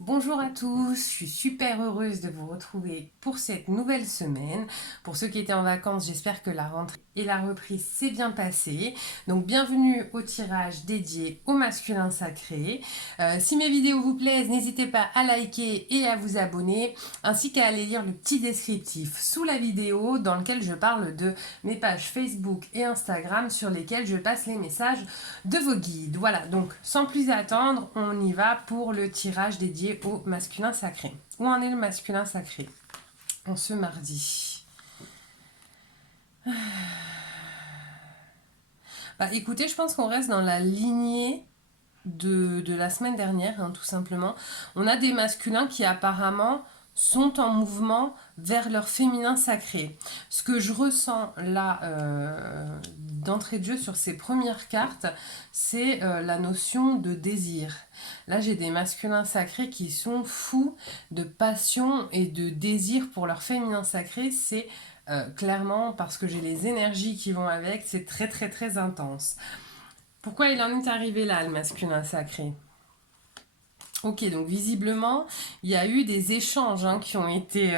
Bonjour à tous, je suis super heureuse de vous retrouver pour cette nouvelle semaine. Pour ceux qui étaient en vacances, j'espère que la rentrée et la reprise s'est bien passée. Donc bienvenue au tirage dédié au masculin sacré. Si mes vidéos vous plaisent, n'hésitez pas à liker et à vous abonner, ainsi qu'à aller lire le petit descriptif sous la vidéo dans lequel je parle de mes pages Facebook et Instagram sur lesquelles je passe les messages de vos guides. Voilà, donc sans plus attendre, on y va pour le tirage dédié au masculin sacré. Où en est le masculin sacré en ce mardi? Bah écoutez, je pense qu'on reste dans la lignée de la semaine dernière, hein, tout simplement. On a des masculins qui apparemment sont en mouvement vers leur féminin sacré. Ce que je ressens là, d'entrée de jeu sur ces premières cartes, c'est la notion de désir. Là, j'ai des masculins sacrés qui sont fous de passion et de désir pour leur féminin sacré. C'est clairement parce que j'ai les énergies qui vont avec, c'est très très très intense. Pourquoi il en est arrivé là, le masculin sacré? Ok, donc visiblement, il y a eu des échanges qui ont été...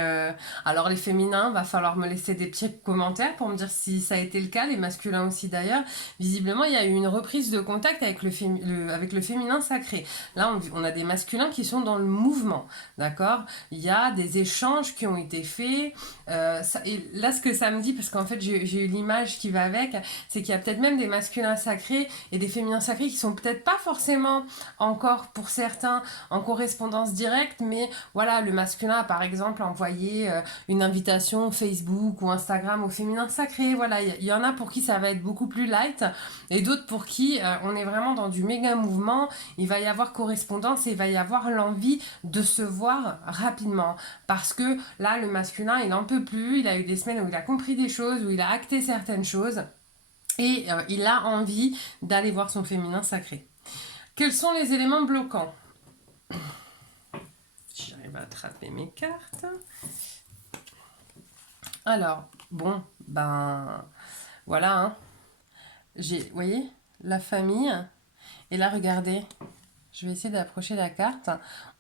Alors les féminins, va falloir me laisser des petits commentaires pour me dire si ça a été le cas, les masculins aussi d'ailleurs. Visiblement, il y a eu une reprise de contact avec avec le féminin sacré. Là, on a des masculins qui sont dans le mouvement, d'accord? Il y a des échanges qui ont été faits. Et là, ce que ça me dit, parce qu'en fait, j'ai eu l'image qui va avec, c'est qu'il y a peut-être même des masculins sacrés et des féminins sacrés qui sont peut-être pas forcément encore, pour certains, en correspondance directe, mais voilà, le masculin a par exemple envoyé une invitation Facebook ou Instagram au féminin sacré. Voilà, il y en a pour qui ça va être beaucoup plus light et d'autres pour qui on est vraiment dans du méga mouvement. Il va y avoir correspondance et il va y avoir l'envie de se voir rapidement parce que là, le masculin, il n'en peut plus. Il a eu des semaines où il a compris des choses, où il a acté certaines choses et il a envie d'aller voir son féminin sacré. Quels sont les éléments bloquants? J'arrive à attraper mes cartes. Alors, bon, ben voilà. Vous voyez, la famille. Et là, regardez, je vais essayer d'approcher la carte.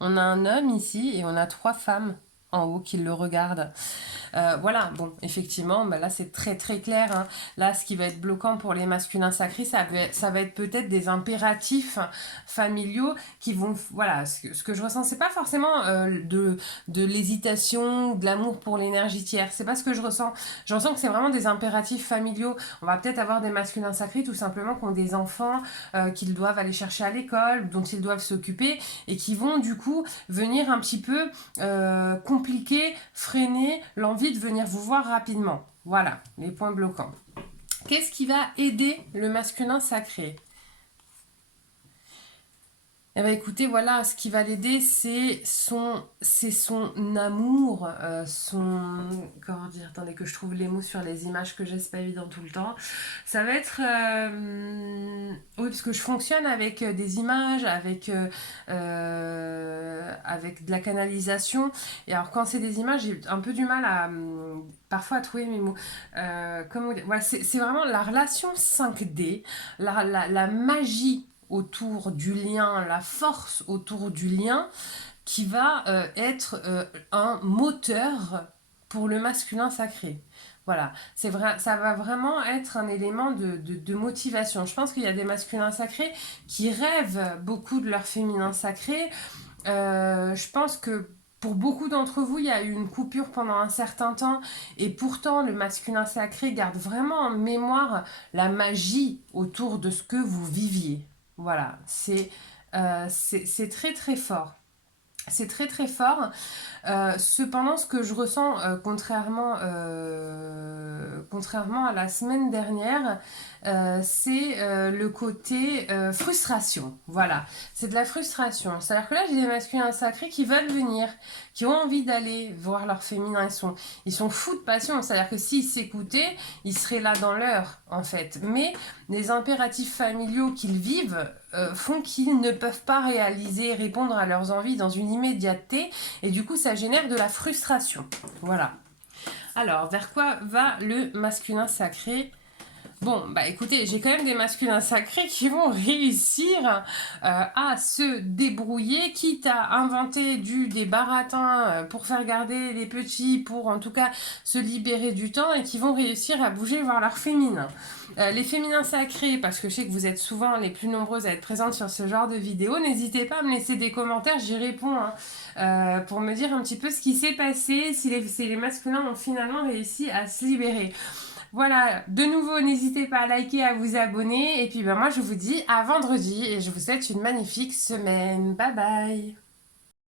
On a un homme ici et on a 3 femmes en haut qui le regardent. Voilà, bon, effectivement, bah là c'est très très clair. Là, ce qui va être bloquant pour les masculins sacrés, ça va être peut-être des impératifs familiaux qui vont. Voilà, ce que je ressens, c'est pas forcément de l'hésitation, de l'amour pour l'énergie tiers. C'est pas ce que je ressens. Je ressens que c'est vraiment des impératifs familiaux. On va peut-être avoir des masculins sacrés tout simplement qui ont des enfants qu'ils doivent aller chercher à l'école, dont ils doivent s'occuper et qui vont du coup venir un petit peu compliquer, freiner l'envie de venir vous voir rapidement. Voilà, les points bloquants. Qu'est-ce qui va aider le masculin sacré? Eh bien écoutez, voilà, ce qui va l'aider, c'est son amour, comment dire, attendez que je trouve les mots sur les images que j'ai, c'est pas évident tout le temps. Ça va être, oui, parce que je fonctionne avec des images, avec de la canalisation, et alors quand c'est des images, j'ai un peu du mal à, parfois à trouver mes mots. Voilà, c'est vraiment la relation 5D, la magie autour du lien, la force autour du lien qui va être un moteur pour le masculin sacré. Voilà, c'est vrai, ça va vraiment être un élément de motivation. Je pense qu'il y a des masculins sacrés qui rêvent beaucoup de leur féminin sacré. Je pense que pour beaucoup d'entre vous, il y a eu une coupure pendant un certain temps et pourtant le masculin sacré garde vraiment en mémoire la magie autour de ce que vous viviez. Voilà, c'est très très fort. C'est très très fort. Cependant, ce que je ressens, contrairement à la semaine dernière, c'est le côté frustration. Voilà, c'est de la frustration. C'est-à-dire que là, j'ai des masculins sacrés qui veulent venir, qui ont envie d'aller voir leur féminin. Ils sont fous de passion. C'est-à-dire que s'ils s'écoutaient, ils seraient là dans l'heure, en fait. Mais les impératifs familiaux qu'ils vivent font qu'ils ne peuvent pas réaliser et répondre à leurs envies dans une immédiateté. Et du coup, ça génère de la frustration. Voilà. Alors, vers quoi va le masculin sacré Bon, bah écoutez, j'ai quand même des masculins sacrés qui vont réussir à se débrouiller, quitte à inventer des baratins pour faire garder les petits, pour en tout cas se libérer du temps, et qui vont réussir à bouger vers leur féminin. Les féminins sacrés, parce que je sais que vous êtes souvent les plus nombreuses à être présentes sur ce genre de vidéos, n'hésitez pas à me laisser des commentaires, j'y réponds, hein, pour me dire un petit peu ce qui s'est passé, si les masculins ont finalement réussi à se libérer. Voilà, de nouveau, n'hésitez pas à liker, à vous abonner. Et puis ben, moi, je vous dis à vendredi et je vous souhaite une magnifique semaine. Bye bye.